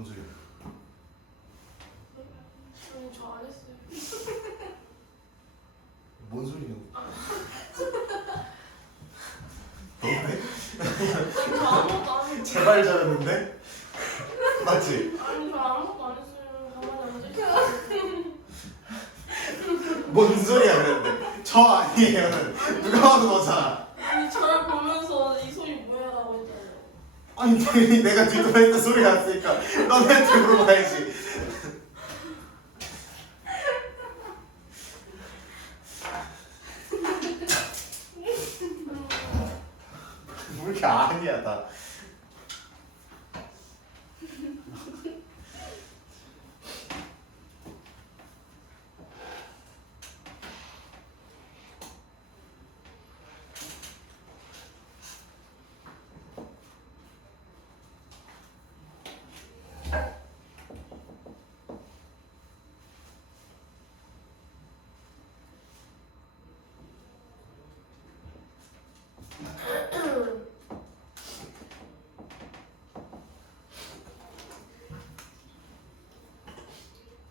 뭔 소리야? 아니 저 안 했어요. 뭔 소리냐고? 너무해? 저 아무것도 안 했어요. 제발 잘했는데? 맞지? 아니 저 아무것도 안 했어요. 가만히 앉아있어요. 뭔 소리야 그랬는데? 저 아니에요. 누가 봐도 너잖아. 아니 저를 보면서 이 소리 뭐야라고 했잖아요. 아니 당연히 내가 뒤돌아 있는 소리가 났으니까 너네한테 물어봐야지. 왜 이렇게 아니야 나.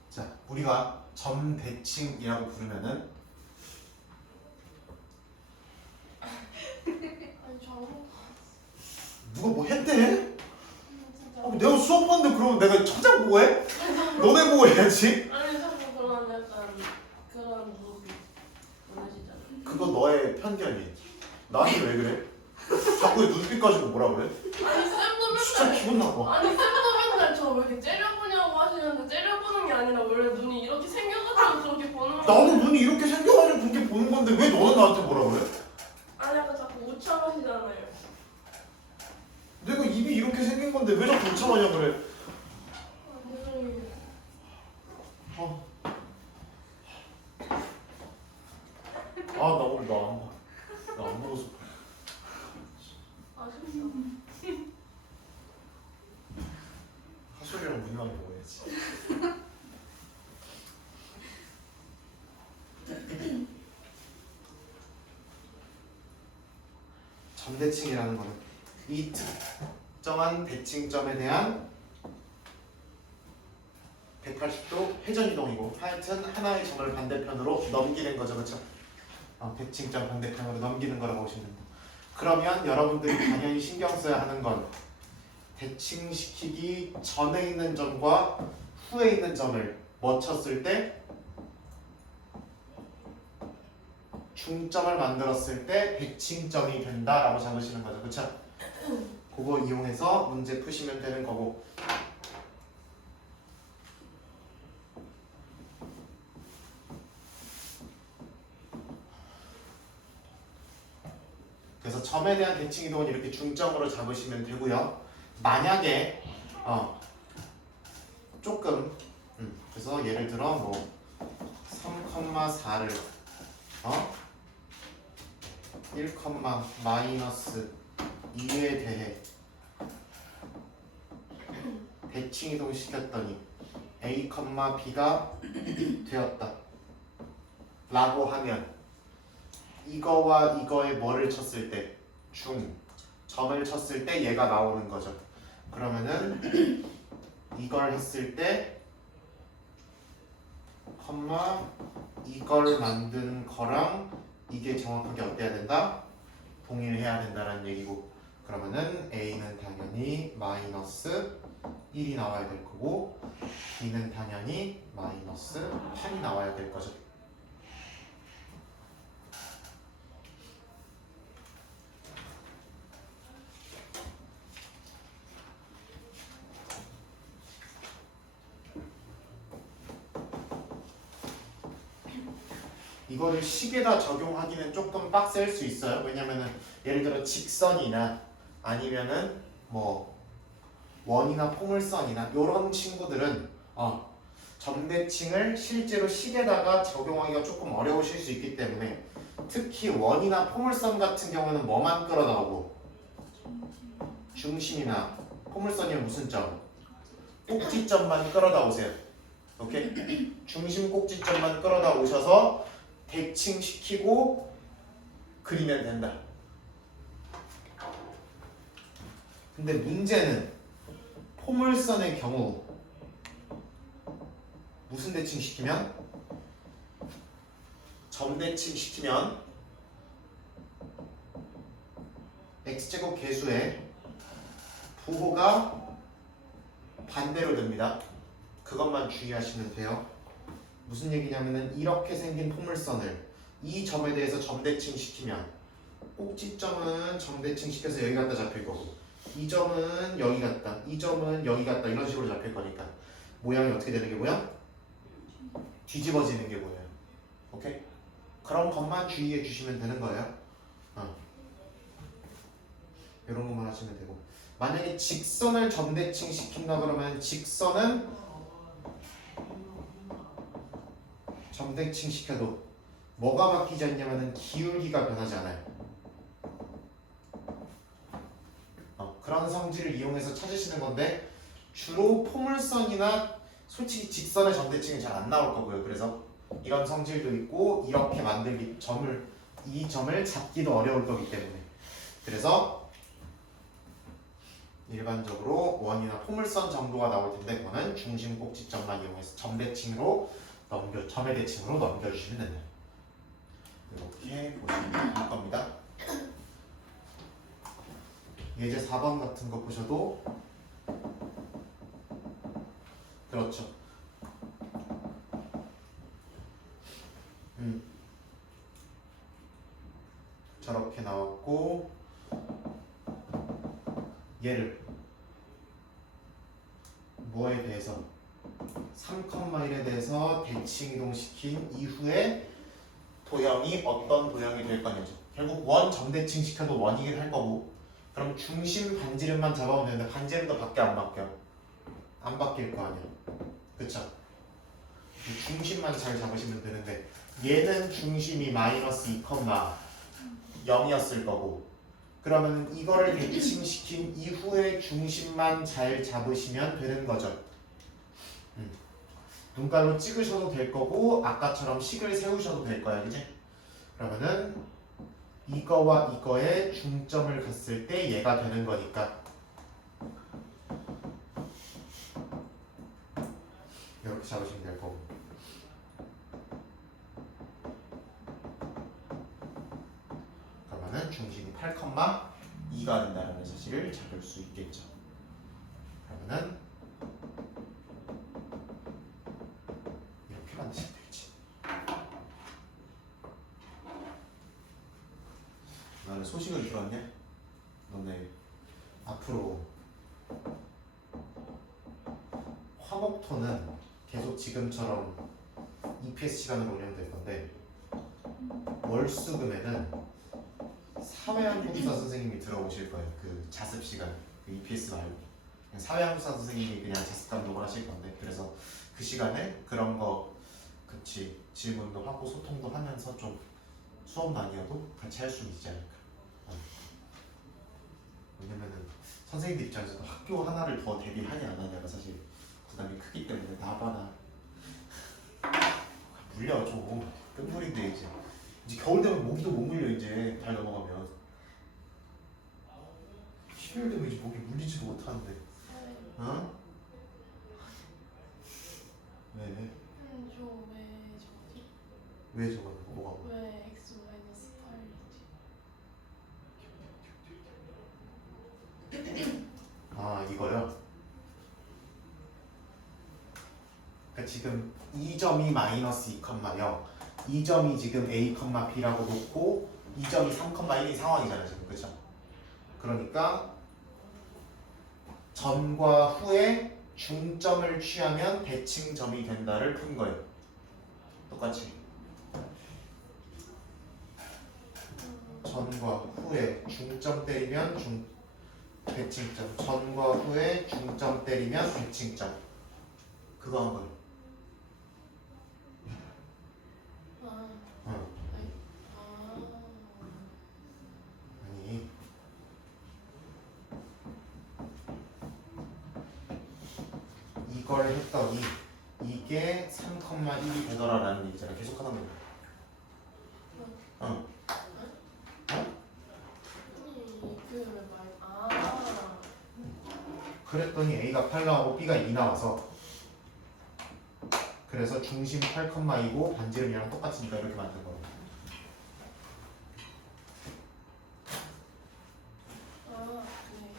자, 우리가 점대칭이라고 부르면은 아니 저 아무것도 누가 뭐 했대? 진짜. 내가 수업하는데 그러면 내가 천장 보고 해? 너네 보고 해야지. 아니 자꾸 그런 약간 그런 무비 보내시잖아요. 그거 너의 편견이. 나한테 왜 그래? 자꾸 눈빛 가지고 뭐라 그래? 아니 쌤도 진짜 맨날 기분 나빠. 아니 쌤도 맨날 저 왜 이렇게 째려보냐고 하시는데 째려보는 게 아니라 원래 눈이 이렇게 생겨가지고 그렇게 보는 거. 나도 눈이 이렇게 생겨가지고 그렇게 보는 건데 왜 너는 나한테 뭐라 그래? 아니 약간 자꾸 우참하시잖아요. 내가 입이 이렇게 생긴 건데 왜 자꾸 우참하냐 그래? 무슨 어. 나 오늘 나안 먹어서 아쉽다. 하솔이랑 문만 먹어야지. 점대칭이라는 거는 이 특정한 대칭점에 대한 180도 회전이동이고 하여튼 하나의 점을 반대편으로 넘기는 거죠. 그렇죠? 대칭점 반대편으로 넘기는 거라고 보시면 됩니다. 그러면 여러분들이 당연히 신경 써야 하는 건 대칭시키기 전에 있는 점과 후에 있는 점을 멋쳤을 때 중점을 만들었을 때 대칭점이 된다라고 잡으시는 거죠. 그렇죠? 그거 이용해서 문제 푸시면 되는 거고. 그래서 점에 대한 대칭 이동은 이렇게 중점으로 잡으시면 되고요. 만약에 조금 그래서 예를 들어 뭐 3,4를 1, 마이너스 2에 대해 대칭 이동 시켰더니 A, B가 되었다 라고 하면 이거와 이거에 뭐를 쳤을 때 점을 쳤을 때 얘가 나오는 거죠. 그러면은 이걸 했을 때 이걸 만든 거랑 이게 정확하게 어때야 된다? 동일해야 된다라는 얘기고, 그러면은 A는 당연히 마이너스 1이 나와야 될 거고 B는 당연히 마이너스 8이 나와야 될 거죠. 이거를 식에다 적용하기는 조금 빡셀 수 있어요. 왜냐면은 예를 들어 직선이나 아니면은 뭐 원이나 포물선이나 이런 친구들은 점대칭을 실제로 식에다가 적용하기가 조금 어려우실 수 있기 때문에 특히 원이나 포물선 같은 경우는 뭐만 끌어나오고 중심이나 포물선이면 무슨 점? 꼭지점만 끌어다 오세요. 오케이? 중심 꼭지점만 끌어다 오셔서 대칭시키고 그리면 된다. 근데 문제는 포물선의 경우 무슨 대칭 시키면? 점대칭 시키면 x제곱 계수의 부호가 반대로 됩니다. 그것만 주의하시면 돼요. 무슨 얘기냐면은 이렇게 생긴 포물선을 이 점에 대해서 점대칭 시키면 꼭지점은 점대칭 시켜서 여기 갖다 잡힐 거고 이 점은 여기 갖다 이 점은 여기 갖다 이런 식으로 잡힐 거니까 모양이 어떻게 되는 게 뭐야? 뒤집어지는 게 뭐예요? 오케이? 그런 것만 주의해 주시면 되는 거예요. 이런 것만 하시면 되고 만약에 직선을 점대칭 시킨다 그러면 직선은 점대칭 시켜도 뭐가 바뀌지 않냐면은 기울기가 변하지 않아요. 그런 성질을 이용해서 찾으시는 건데 주로 포물선이나 솔직히 직선의 점대칭은 잘 안 나올 거고요. 그래서 이런 성질도 있고 이렇게 만들기 이 점을 잡기도 어려울 거기 때문에 그래서 일반적으로 원이나 포물선 정도가 나올 텐데 그거는 중심 꼭지점만 이용해서 점의 대칭으로 넘겨주시면 됩니다. 이렇게 보시면 될 겁니다. 예제 4번 같은 거 보셔도 그렇죠. 저렇게 나왔고 얘를 뭐에 대해서 3,1에 대해서 대칭 이동시킨 이후에 도형이 어떤 도형이 될 거냐죠. 결국 원 점대칭 시켜도 원이긴 할 거고 그럼 중심 반지름만 잡아오면 되는데 반지름도 밖에 안 바뀌어. 안 바뀔 거 아니야. 그쵸? 중심만 잘 잡으시면 되는데 얘는 중심이 마이너스 2,0이었을 거고 그러면 이거를 대칭시킨 이후에 중심만 잘 잡으시면 되는 거죠. 눈깔로 찍으셔도 될 거고 아까처럼 식을 세우셔도 될 거야. 그치? 그러면은 이거와 이거의 중점을 갔을 때 얘가 되는 거니까 이렇게 잡으시면 될 거고 그러면은 중심이 8,2가 된다는 사실을 잡을 수 있겠죠. 그러면은 이렇게 만드시면 되겠지. 너네 소식을 들었냐? 너네 앞으로 화목토는 계속 지금처럼 EPS 시간으로 운영될 건데 월수금에는 사회한국사 선생님이 들어오실 거예요. 그 자습 시간, 그 EPS 말고 그냥 사회한국사 선생님이 그냥 자습 감독을 하실 건데 그래서 그 시간에 그런 거 그치 질문도 하고 소통도 하면서 좀 수업은 아니어도 같이 할 수 있지 않을까. 왜냐면은 선생님들 입장에서도 학교 하나를 더 대비하냐 안 하냐가 사실 부담이 크기 때문에 나봐라 물려 좀 끝물인데 이제 겨울 되면 모기도 못 물려. 이제 달 넘어가면 12월 되면 이제 모기 물리지도 못하는데 어? 왜? 저왜 왜 저거는 뭐가 왜 x 마이너스 8이지? 아 이거요? 그러니까 지금 이 점이 마이너스 2,0 이 점이 지금 a, b라고 놓고 이 점이 3,1인 상황이잖아요 지금. 그쵸? 그러니까 전과 후에 중점을 취하면 대칭점이 된다를 푼 거예요. 똑같이 전과 후에 중점 때리면 대칭점, 전과 후에 중점 때리면 대칭점. 그거 한 거예요. 아니 이걸 했더니 이게 3,1이 되더라라는 얘기잖아. 계속 하던 거야. 아니 그왜 말? 그랬더니 A가 8 나오고 B가 2 나와서 그래서 중심 8,2고 반지름이랑 똑같으니까 이렇게 만든 거예요. 아, 네.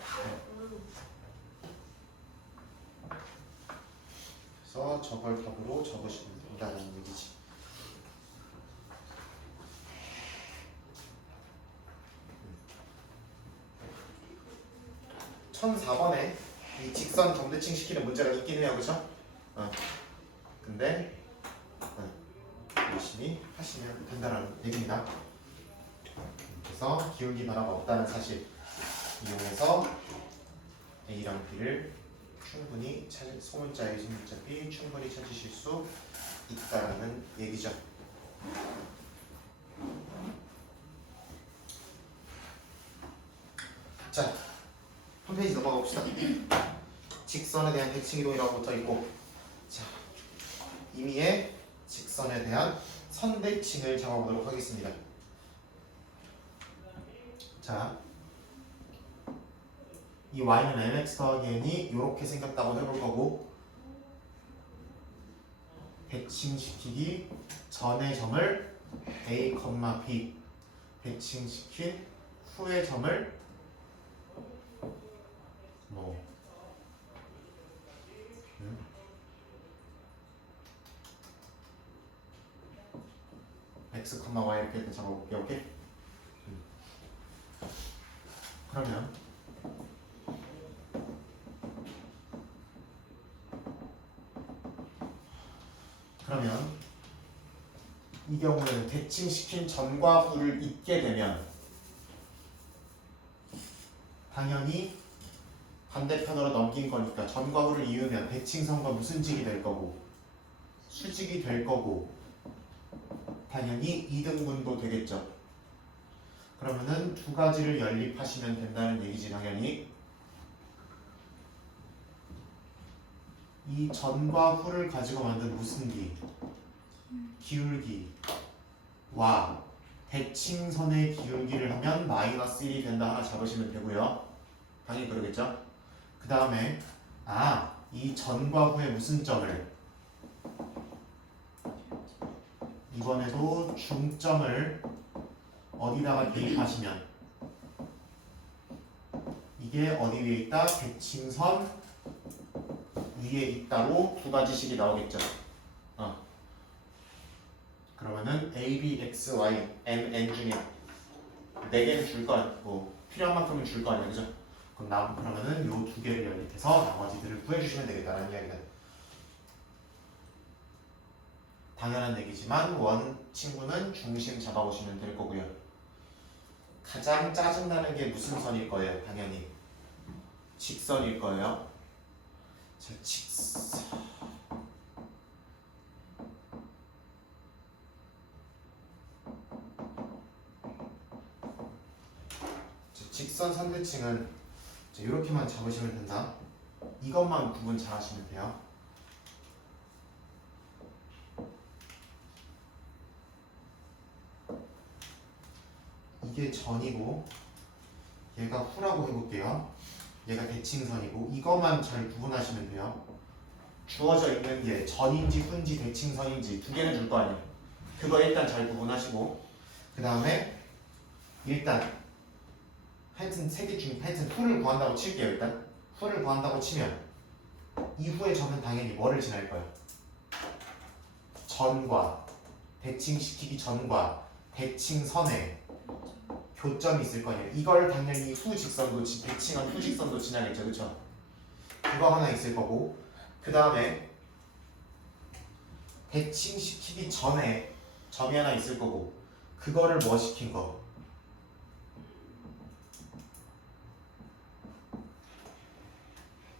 그래서 저걸 답으로 적으시면 된다는 얘기지. 음. 1004번에 이 직선 점대칭 시키는 문제가 있긴 해요, 그죠? 근데 열심히 하시면 된다는 얘기입니다. 그래서 기울기 변화가 없다는 사실 이용해서 A랑 B를 충분히 소문자 A, 소문자 B 충분히 찾으실 수 있다는 얘기죠. 자, 한 페이지 넘어가 봅시다. 직선에 대한 대칭 이동이라고 붙어 있고, 자, 임의의 직선에 대한 선대칭을 잡아보도록 하겠습니다. 자, 이 y는 mx 더하기 n이 이렇게 생겼다고 해볼 거고, 대칭시키기 전의 점을 a, b, 대칭시킨 후의 점을 x, y 이렇게 일단 잡아볼게요. 오케이? 그러면 이 경우에는 대칭시킨 전과 후를 잇게 되면 당연히 반대편으로 넘긴 거니까 전과 후를 이으면 대칭선과 무슨 직이 될 거고 수직이 될 거고 당연히 이등분도 되겠죠. 그러면은 두 가지를 연립하시면 된다는 얘기지. 당연히 이 전과 후를 가지고 만든 무슨 기? 기울기와 대칭선의 기울기를 하면 마이너스 1이 된다 하나 잡으시면 되고요. 당연히 그러겠죠. 그 다음에 이 전과 후의 무슨 점을 이번에도 중점을 어디다가 대입하시면 이게 어디 위에 있다? 대칭선 위에 있다로 두 가지식이 나오겠죠. 그러면은 A, B, X, Y, M, N 중에 4개는 줄 거 아니고 필요한 만큼은 줄 거 아니야, 그죠? 그러면은 요 두 개를 연립해서 나머지들을 구해주시면 되겠다는 이야기다. 당연한 얘기지만 원 친구는 중심 잡아보시면 될 거고요. 가장 짜증나는 게 무슨 선일 거예요? 당연히 직선일 거예요. 자, 직선 선대칭은 이렇게만 잡으시면 된다. 이것만 구분 잘 하시면 돼요. 이게 전이고 얘가 후라고 해볼게요. 얘가 대칭선이고 이것만 잘 구분하시면 돼요. 주어져 있는 게 전인지 후인지 대칭선인지 두 개는 줄 거 아니에요. 그거 일단 잘 구분하시고 그 다음에 일단 하여튼 세 개 중에 하여튼 후를 구한다고 칠게요. 일단 후를 구한다고 치면 이후의 점은 당연히 뭐를 지날 거예요? 전과 대칭시키기 전과 대칭선에 교점이 있을 거예요. 이걸 당연히 후직선도 대칭한 후직선도 지나겠죠, 그렇죠? 그거 하나 있을 거고 그 다음에 대칭시키기 전에 점이 하나 있을 거고 그거를 뭐 시킨 거?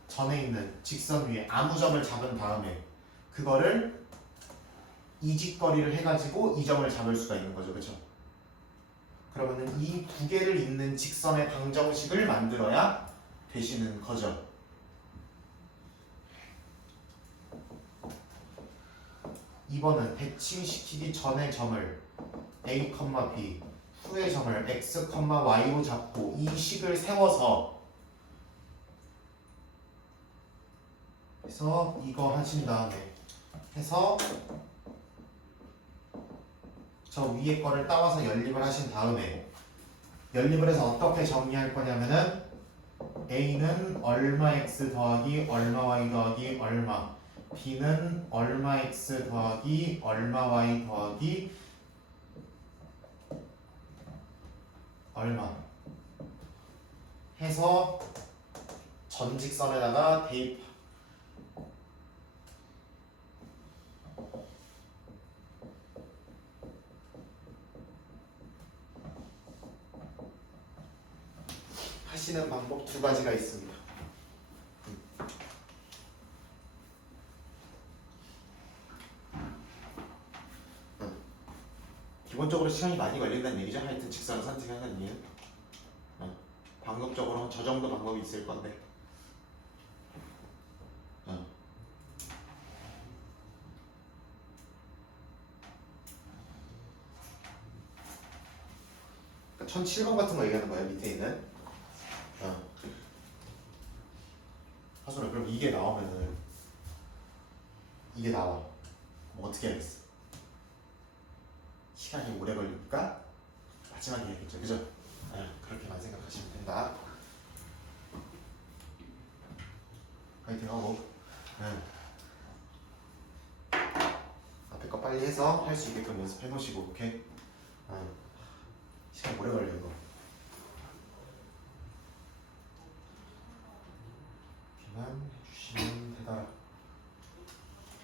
전에 있는 직선 위에 아무 점을 잡은 다음에 그거를 이직거리를 해가지고 이 점을 잡을 수가 있는 거죠, 그렇죠? 그러면은 이 두 개를 잇는 직선의 방정식을 만들어야 되시는 거죠. 이번은 대칭시키기 전의 점을 A, B, 후의 점을 X, Y로 잡고 이 식을 세워서 그래서 이거 하신 다음에 해서 저 위에 거를 따와서 연립을 하신 다음에 연립을 해서 어떻게 정리할 거냐면은 A는 얼마 x 더하기 얼마 y 더하기 얼마 B는 얼마 x 더하기 얼마 y 더하기 얼마 해서 전직선에다가 대입 하시는 방법 두 가지가 있습니다. 기본적으로 시간이 많이 걸린다는 얘기죠. 하여튼 직선을 선택하는 이유는 방법적으로 저 정도 방법이 있을 건데 그러니까 1007번 같은 거 얘기하는 거예요. 밑에 있는 하소라 그럼 이게 나오면은 이게 나와 그럼 어떻게 해야겠어? 시간이 오래 걸리니까 마지막에 해야겠죠. 그죠? 그렇게만 생각하시면 된다. 화이팅 하고 앞에 거 빨리 해서 할 수 있게끔 연습해 놓으시고 오케이? 시간 오래 걸려 이거. 이렇게만 해주시면 되더라.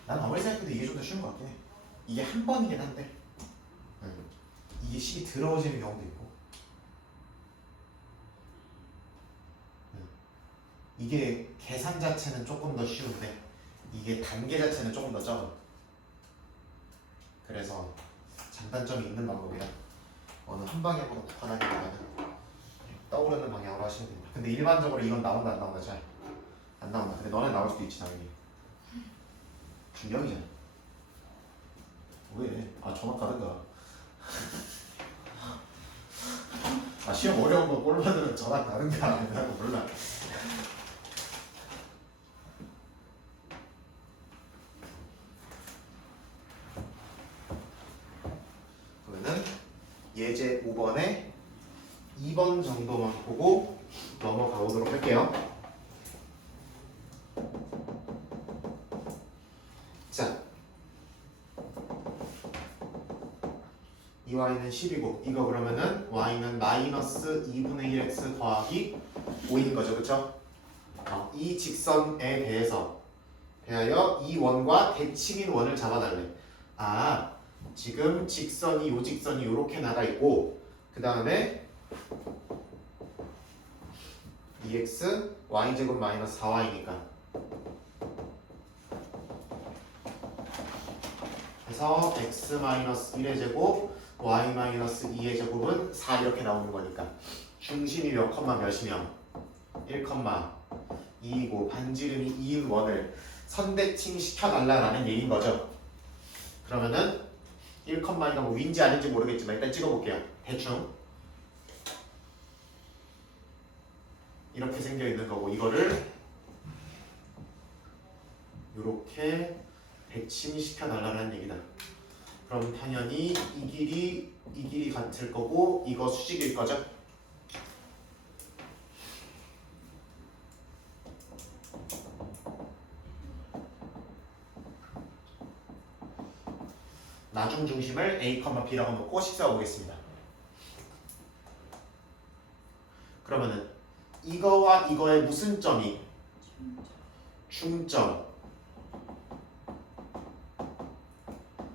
난 아무리 생각해도 이게 좀 더 쉬운 것 같긴 해. 이게 한 번이긴 한데 이게 식이 들어오지는 경우도 있고 이게 계산 자체는 조금 더 쉬운데 이게 단계 자체는 조금 더 적어. 그래서 장단점이 있는 방법이라 어느 한 방향으로 접근하기보다는 떠오르는 방향으로 하시면 됩니다. 근데 일반적으로 이건 나온다 안 나온다 잘 안 나온다. 근데 너네 나올 수도 있지 당연히. 중력이잖아. 왜? 전학 가든가. 시험 어려운 거 꼴 받으면 전학 가든가 하는 거 몰라. 그러면은 예제 5번에 2번 정도만 보고 넘어가 보도록 할게요. 자, 이 y는 10이고 이거 그러면은 y는 마이너스 2분의 1x 더하기 5인 거죠. 그쵸? 이 직선에 대하여 이 원과 대칭인 원을 잡아달래. 지금 직선이 요 직선이 요렇게 나가 있고 그 다음에 2x y제곱 마이너스 4y니까 그래서 x 마이너스 1의 제곱 y 마이너스 2의 제곱은 4 이렇게 나오는 거니까 중심이 몇 컴마 몇이면 1 컴마 2이고 반지름이 2인 원을 선대칭 시켜달라는 얘기인 거죠. 그러면은 1 컴마가 뭐 위인지 아닌지 모르겠지만 일단 찍어볼게요. 대충 이렇게 생겨 있는 거고 이거를 이렇게 대칭 시켜달라는 얘기다. 그럼 당연히 이 길이 같을 거고 이거 수직일 거죠. 나중 중심을 A, B라고 놓고 식사해 보겠습니다. 그러면은 이거와 이거의 무슨 점이 중점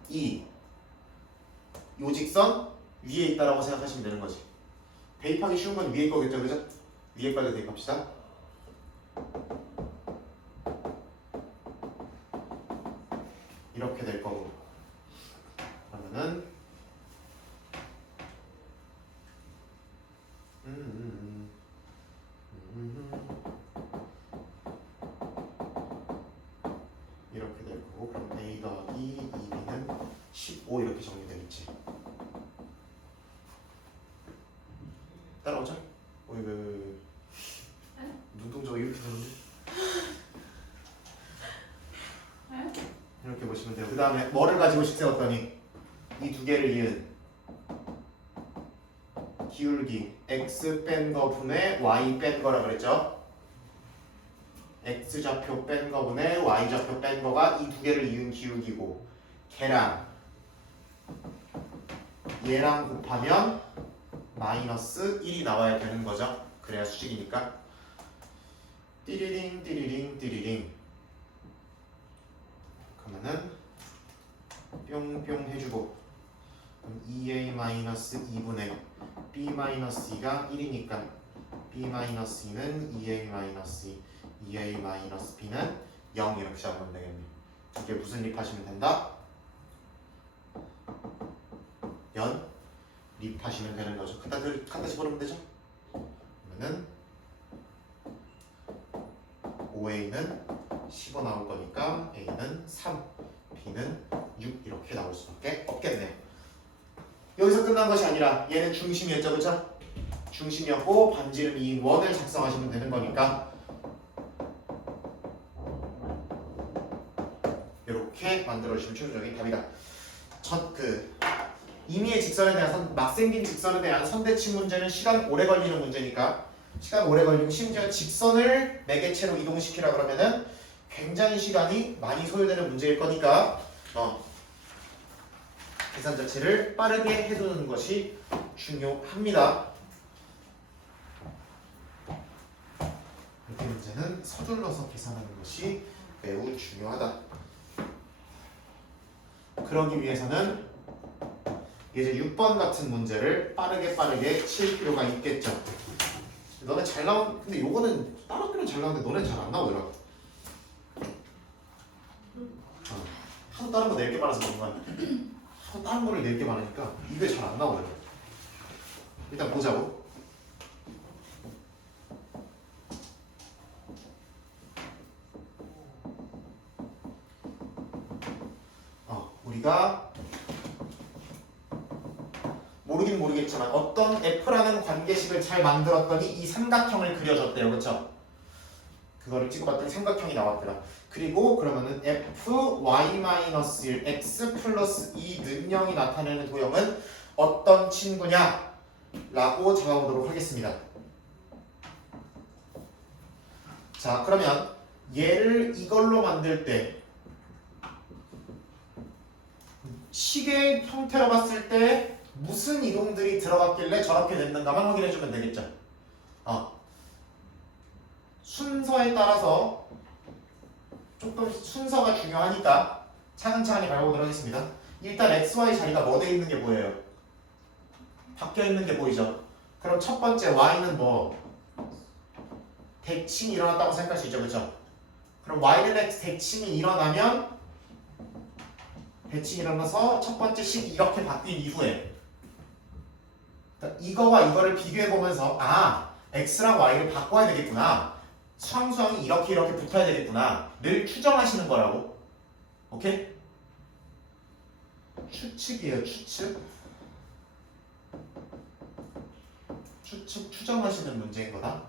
이 요직선 위에 있다라고 생각하시면 되는 거지. 대입하기 쉬운 건 위에 거겠죠, 그죠? 위에까지 대입합시다. 이렇게 될 거고. 그러면은 이렇게 될 거고, 그럼 A 더하기 2B는 15 이렇게 정리되겠지. 따라오자. 왜 눈동자가 이렇게 되는데? 그 다음에 뭐를 가지고 식 세웠더니 이 두 개를 이은 기울기 x 뺀 거 분의 y 뺀 거라 그랬죠? x좌표 뺀 거 분의 y좌표 뺀 거가 이 두 개를 이은 기울기고 걔랑 얘랑 곱하면 마이너스 1이 나와야 되는 거죠. 그래야 수직이니까. 띠리링 띠리링 띠리링. 그러면은 뿅뿅 해주고 그럼 2a-2분의 b-2가 1이니까 b-2는 2a-2 2a-b는 0 이렇게 잡으면 되겠네. 이게 무슨 립하시면 된다? 연 립하시면 되는 거죠. 그다지 보면 되죠? 그러면은 5a는 15 나올 거니까 a는 3, b는 6 이렇게 나올 수밖에 없겠네요. 여기서 끝난 것이 아니라 얘는 중심이었죠, 그렇죠? 중심이었고 반지름 2인 원을 작성하시면 되는 거니까 이렇게 만들어주시면 최종적인 답이다. 임의의 직선에 대한 막 생긴 직선에 대한 선대칭 문제는 시간 오래 걸리는 문제니까 시간 오래 걸리고 심지어 직선을 매개체로 이동시키라 그러면은 굉장히 시간이 많이 소요되는 문제일 거니까 계산 자체를 빠르게 해두는 것이 중요합니다. 이렇게 문제는 서둘러서 계산하는 것이 매우 중요하다. 그러기 위해서는 이제 6번 같은 문제를 빠르게 칠 필요가 있겠죠. 너네 잘 나온, 근데 요거는 다른 학교는 잘 나오는데 너네 잘 안 나오더라. 하도 다른 거 낼 게 많아서 그런 거야. 하도 다른 거를 낼 게 많으니까 이게 잘 안 나오더라. 일단 보자고. 우리가 모르긴 모르겠지만 어떤 F라는 관계식을 잘 만들었더니 이 삼각형을 그려줬대요. 그렇죠? 그거를 찍어봤더니 삼각형이 나왔더라. 그리고 그러면은 Fy-1 X 플러스 2 능형이 나타내는 도형은 어떤 친구냐? 라고 잡아보도록 하겠습니다. 자, 그러면 얘를 이걸로 만들 때 식의 형태로 봤을 때 무슨 이동들이 들어갔길래 저렇게 됐는가만 확인해주면 되겠죠. 순서에 따라서 조금 순서가 중요하니까 차근차근히 밟아보도록 하겠습니다. 일단 XY 자리가 뭐 돼 있는 게 보여요? 바뀌어 있는 게 보이죠? 그럼 첫 번째 Y는 뭐? 대칭이 일어났다고 생각할 수 있죠. 그렇죠? 그럼 Y는 X 대칭이 일어나면 대칭이 일어나서 첫 번째 식 이렇게 바뀐 이후에 이거와 이거를 비교해보면서 X랑 Y를 바꿔야 되겠구나. 수항수항이 이렇게 붙어야 되겠구나 를 추정하시는 거라고. 오케이? 추측이에요. 추측 추정하시는 문제인 거다.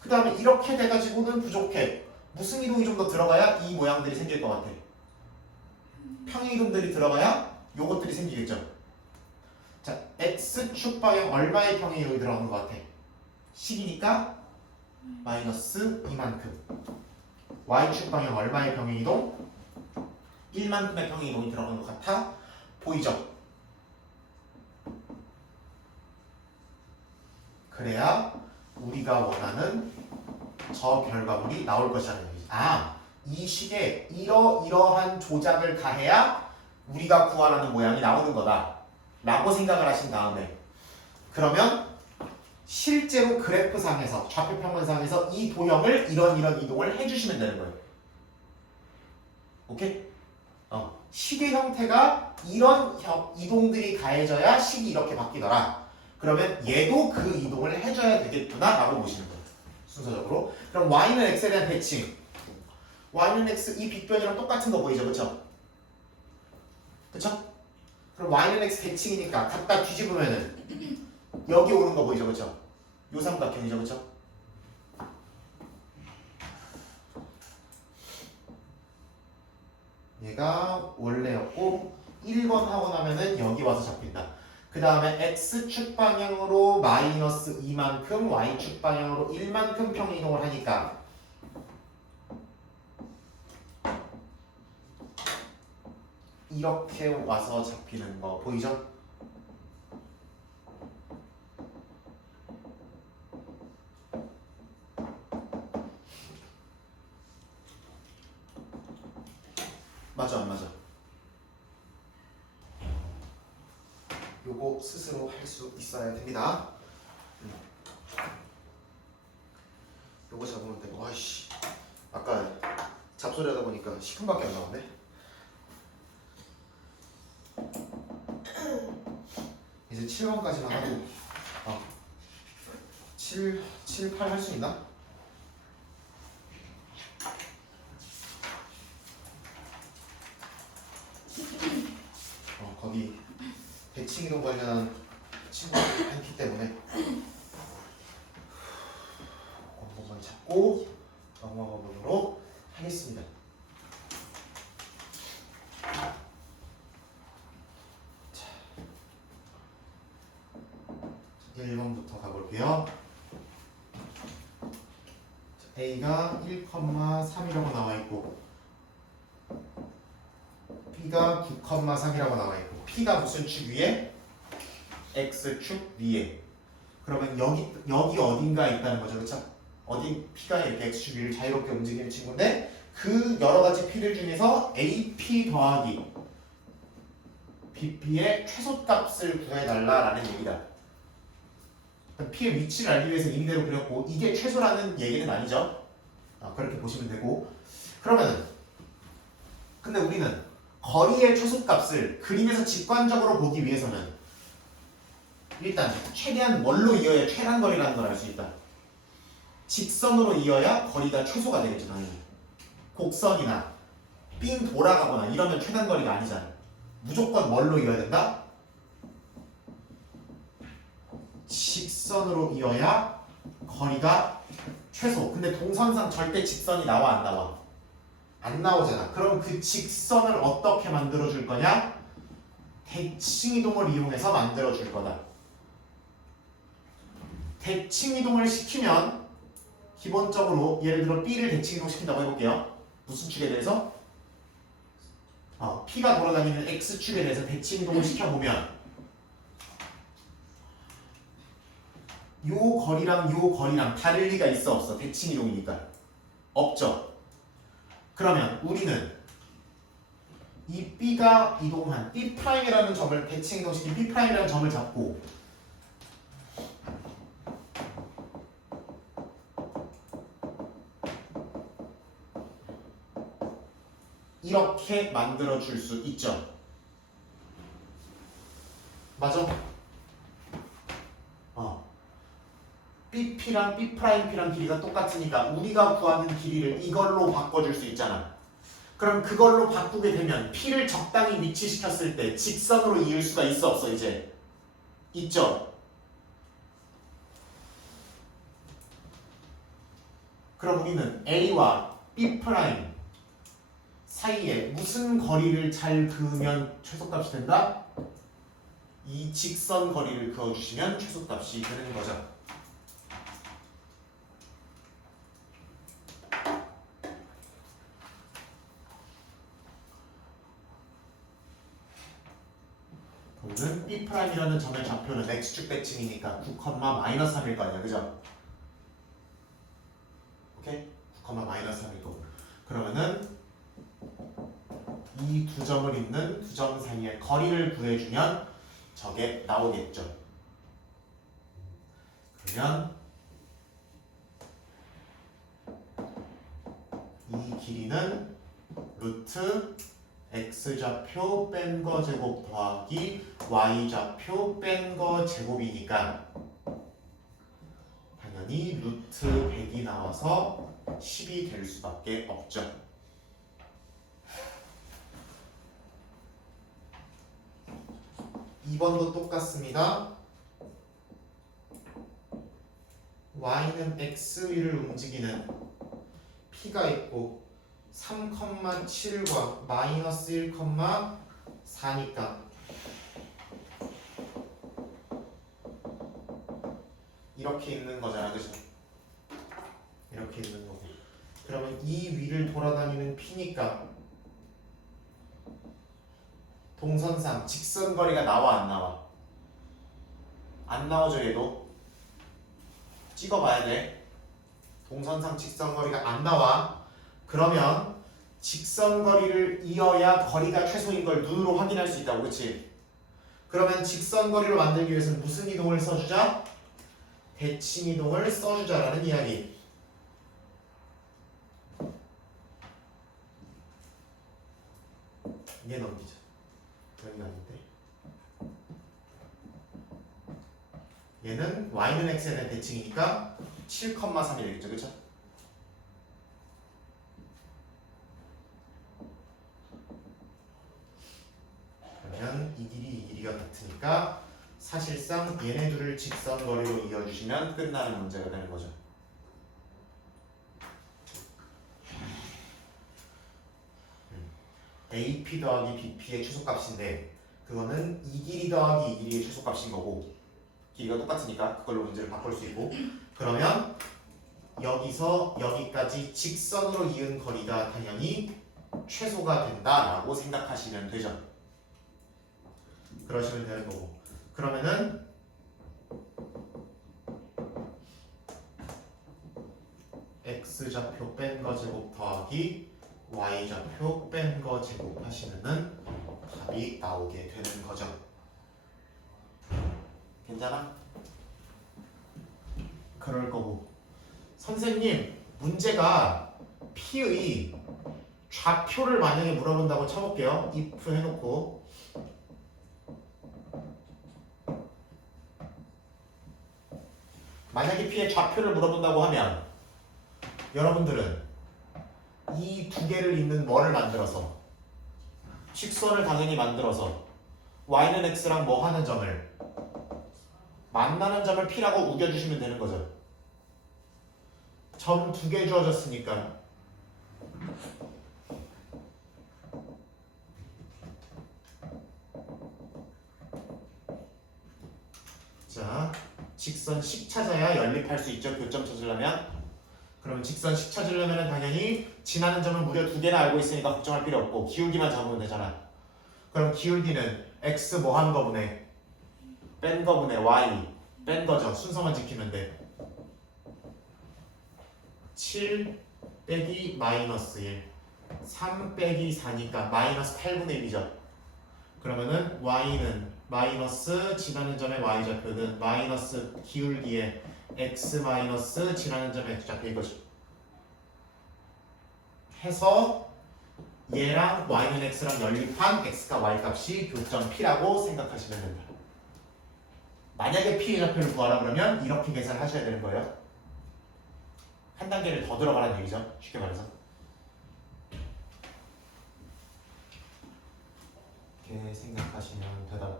그 다음에 이렇게 돼가지고는 부족해. 무슨 이동이 좀 더 들어가야 이 모양들이 생길 것 같아? 평행 이동들이 들어가야 요것들이 생기겠죠. 자, X축 방향 얼마의 평행 이동이 들어가는 것 같아? 10이니까 마이너스 이만큼. Y축 방향 얼마의 평행 이동? 1만큼의 평행 이동이 들어가는 것 같아 보이죠? 그래야 우리가 원하는 저 결과물이 나올 것이라는 얘기지. 이 식에 이러한 조작을 가해야 우리가 구하라는 모양이 나오는 거다 라고 생각을 하신 다음에 그러면 실제로 그래프상에서 좌표평면상에서 이 도형을 이런 이동을 해주시면 되는 거예요. 오케이? 식의 형태가 이런 이동들이 가해져야 식이 이렇게 바뀌더라. 그러면 얘도 그 이동을 해줘야 되겠구나 라고 보시는 거예요. 순서적으로. 그럼 Y는 X에 대한 대칭. Y는 X 이 빅변이랑 똑같은 거 보이죠? 그쵸? 그쵸? 그럼 Y는 X 대칭이니까 갖다 뒤집으면은 여기 오는 거 보이죠? 그쵸? 요 삼각형이죠? 그쵸? 얘가 원래였고 1번 하고 나면은 여기 와서 잡힌다. 그 다음에 x축 방향으로 마이너스 2만큼 y축 방향으로 1만큼 평이동을 하니까 이렇게 와서 잡히는 거 보이죠? 맞아 안 맞아? 요거 스스로 할 수 있어야 됩니다. 요거 잡으면 되고. 아이씨 아까 잡소리 하다 보니까 시큼밖에 안 나오네. 이제 7번까지만 하고 7, 8 할 수 있나? 거기 대칭이동 관련한 친구들이 많기 때문에 한 번만 잡고 영어 부분으로 하겠습니다. 자, 1번부터 가볼게요. A가 1,3이라고 나와있고 B가 9,3이라고 나와있고 P가 무슨 축 위에? X축 위에. 그러면 여기 어딘가에 있다는 거죠. 그렇죠? 어디 P가 이렇게 X축 위를 자유롭게 움직이는 친구인데 그 여러 가지 P들 중에서 AP 더하기 BP의 최소값을 구해달라라는 얘기다. P의 위치를 알기 위해서 임의대로 그렸고 이게 최소라는 얘기는 아니죠. 그렇게 보시면 되고 그러면 근데 우리는 거리의 최소값을 그림에서 직관적으로 보기 위해서는 일단 최대한 뭘로 이어야 최단 거리라는 걸 알 수 있다. 직선으로 이어야 거리가 최소가 되겠죠. 당연히. 곡선이나 삥 돌아가거나 이러면 최단 거리가 아니잖아. 무조건 뭘로 이어야 된다? 직선으로 이어야 거리가 최소. 근데 동선상 절대 직선이 나와 안 나와? 안 나오잖아. 그럼 그 직선을 어떻게 만들어 줄 거냐? 대칭이동을 이용해서 만들어 줄 거다. 대칭이동을 시키면 기본적으로 예를 들어 B를 대칭이동 시킨다고 해볼게요. 무슨 축에 대해서? P가 돌아다니는 X축에 대해서 대칭이동을 시켜보면 요 거리랑 다를 리가 있어 없어? 대칭이동이니까 없죠. 그러면 우리는 이 B가 이동한 B'이라는 점을 대칭이동시킨 B'이라는 점을 잡고 이렇게 만들어 줄 수 있죠. 맞아? BP랑 B'P랑 길이가 똑같으니까 우리가 구하는 길이를 이걸로 바꿔줄 수 있잖아. 그럼 그걸로 바꾸게 되면 P를 적당히 위치시켰을 때 직선으로 이을 수가 있어 없어 이제? 있죠? 그럼 우리는 A와 B' 사이에 무슨 거리를 잘 그으면 최소값이 된다? 이 직선 거리를 그어주시면 최소값이 되는 거죠. 그러면 B'이라는 점의 좌표는 X축 대칭이니까 9,-3일 거 아니야, 그죠? 오케이? 9,-3일 거고. 그러면은 이 두 점을 잇는 두 점 사이의 거리를 구해주면 저게 나오겠죠. 그러면 이 길이는 루트 x좌표 뺀 거 제곱 더하기 y좌표 뺀 거 제곱이니까 당연히 루트 100이 나와서 10이 될 수밖에 없죠. 2번도 똑같습니다. y는 x 위를 움직이는 p가 있고 3,7과 마이너스 1,4니까 이렇게 있는 거잖아, 그죠? 이렇게 있는 거고. 그러면 이 위를 돌아다니는 P니까 동선상 직선거리가 나와 안 나와? 안 나오죠, 얘도? 찍어봐야 돼. 동선상 직선거리가 안 나와. 그러면 직선거리를 이어야 거리가 최소인 걸 눈으로 확인할 수 있다고, 그치? 그러면 직선거리를 만들기 위해서는 무슨 이동을 써주자? 대칭 이동을 써주자라는 이야기. 얘 넘기자. 여기가 아닌데. 얘는 y는 x에 대한 대칭이니까 7,3이 되겠죠, 그쵸? 그러면 이 길이 이 길이가 같으니까 사실상 얘네 둘을 직선거리로 이어주시면 끝나는 문제가 되는 거죠. AP 더하기 BP의 최소값인데 그거는 이 길이 더하기 이 길이의 최소값인 거고 길이가 똑같으니까 그걸로 문제를 바꿀 수 있고 그러면 여기서 여기까지 직선으로 이은 거리가 당연히 최소가 된다라고 생각하시면 되죠. 그러시면 되는 거고 그러면은 x좌표 뺀 거 제곱 더하기 y좌표 뺀 거 제곱 하시면은 답이 나오게 되는 거죠. 괜찮아? 그럴 거고 선생님 문제가 P의 좌표를 만약에 물어본다고 쳐볼게요. if 해놓고 만약에 P의 좌표를 물어본다고 하면 여러분들은 이 두 개를 잇는 뭐를 만들어서 직선을 당연히 만들어서 y는 x랑 뭐 하는 점을 만나는 점을 P라고 우겨주시면 되는 거죠. 점 두 개 주어졌으니까 자 직선식 찾아야 연립할 수 있죠. 교점 찾으려면 그러면 직선식 찾으려면 당연히 지나는 점은 무려 두 개나 알고 있으니까 걱정할 필요 없고 기울기만 잡으면 되잖아. 그럼 기울기는 x 뭐 한 거분의 뺀 거분의 y 뺀 거죠. 순서만 지키면 돼. 7 빼기 마이너스 1 3 빼기 4니까 마이너스 8분의 1이죠. 그러면은 y는 마이너스 지나는 점의 y좌표는 마이너스 기울기의 x 마이너스 지나는 점의 x좌표 이거죠. 해서 얘랑 y는 x랑 연립한 x가 y 값이 교점 P라고 생각하시면 된다. 만약에 P의 좌표를 구하라 그러면 이렇게 계산을 하셔야 되는 거예요. 한 단계를 더 들어가라는 얘기죠. 쉽게 말해서. 이렇게 생각하시면 되다.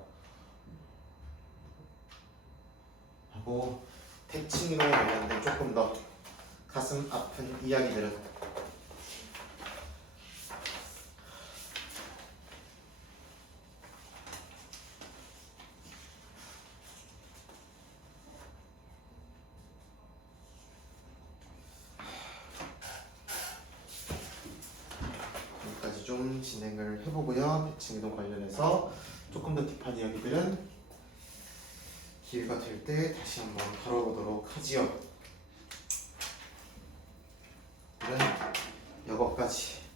하고 대칭으로 관련된 조금 더 가슴 아픈 이야기들은 여기까지 좀 진행을 해보고요. 대칭이동 관련해서 조금 더 딥한 이야기들은 기회가 될 때 다시 한번 다뤄보도록 하지요. 오늘은 여기까지.